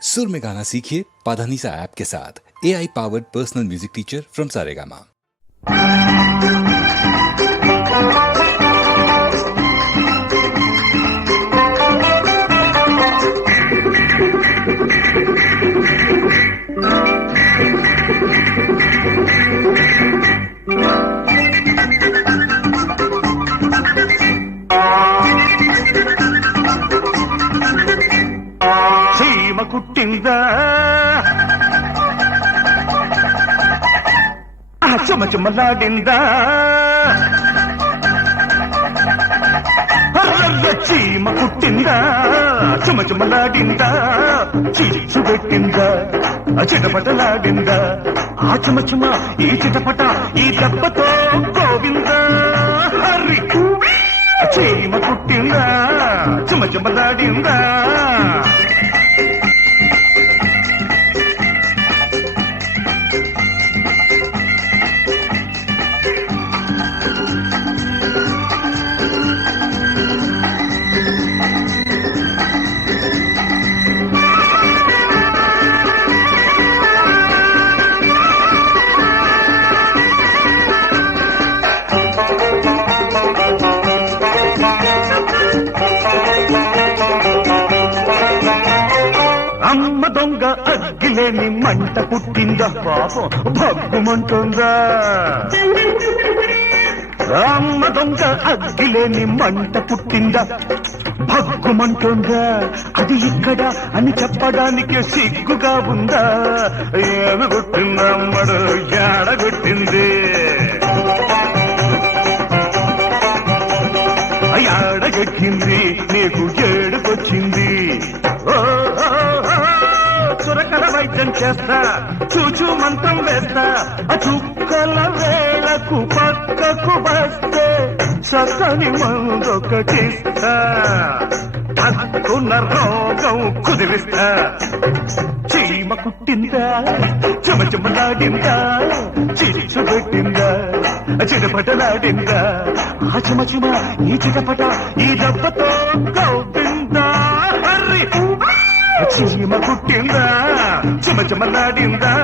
सुर में गाना सीखिए पाधानीसा ऐप के साथ। AI powered personal music teacher from Saregama. కుట్టిందా చెమచెమలాడిందా చీమ కుట్టిందా చెమచెమలాడిందా చిచ్చు పెట్టిందా చిటపటలాడిందా ఆ చెమచెమ ఈ చిటపట ఈ దెబ్బతో గోవిందా హరి చీమ కుట్టిందా చెమచెమలాడిందా అమ్మ దొంగ అగ్గిలేని మంట పుట్టిందా పాపం భగ్గుమంటుందా అమ్మ దొంగ అగ్గిలేని మంట పుట్టిందా భగ్గుమంటుందా అది ఇక్కడ అని చెప్పడానికి సిగ్గుగా ఉందా ఏమి కొట్టిందా అమ్మడు ఏడగొట్టింది ఏడగొట్టింది నీకు ఏడుకొచ్చింది చురకల వైద్యం చేస్తా చూచూ మంత్రం వేస్తా ఆ చుక్కల వేళకు పక్కకు వస్తే చక్కని మందొకటిస్తా తక్కున్న రోగం కుదిరిస్తా చీమ కుట్టిందా చెమచెమలాడిందా చిచ్చు పెట్టిందా చిటపటలాడిందా ఆ చెమచెమ ఈ చిటపట ఈ దెబ్బతో గౌపిందా హరి చీమ కుట్టిందా చెమచెమలాడిందా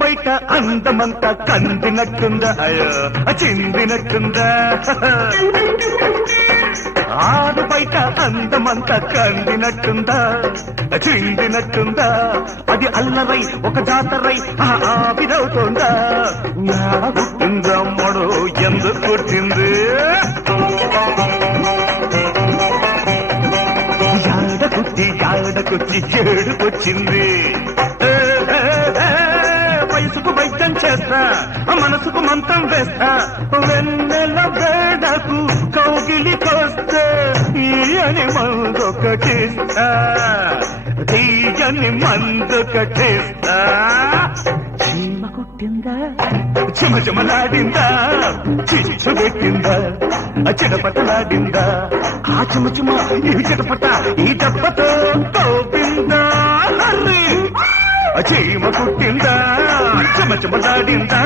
బయట అందమంతా కందినట్టుందా చిందినట్టుందా ఆరు బయట అందమంతా కందినట్టుందా చిందినట్టుందా అది అల్లరై ఒక జాతరై ఆవిరవుతుందా పుట్టిందమ్మడు ఎందుకు పుట్టింది యాడకొచ్చి ఏడుకొచ్చింది వయసుకు వైద్యం చేస్తా మనసుకు మంత్రం వేస్తా వెన్నెల వేడకు కౌగిలికొస్తే అని మందొకటిస్తా తీయని మందొకటిస్తా చీమ కుట్టిందా చెమచెమలాడిందా చిచ్చు పెట్టిందా చిటపటలాడిందా ఆ చెమచెమ ఈ చిటపట ఈ దెబ్బతో గోవిందా హరి చీమ కుట్టిందా చెమచెమలాడిందా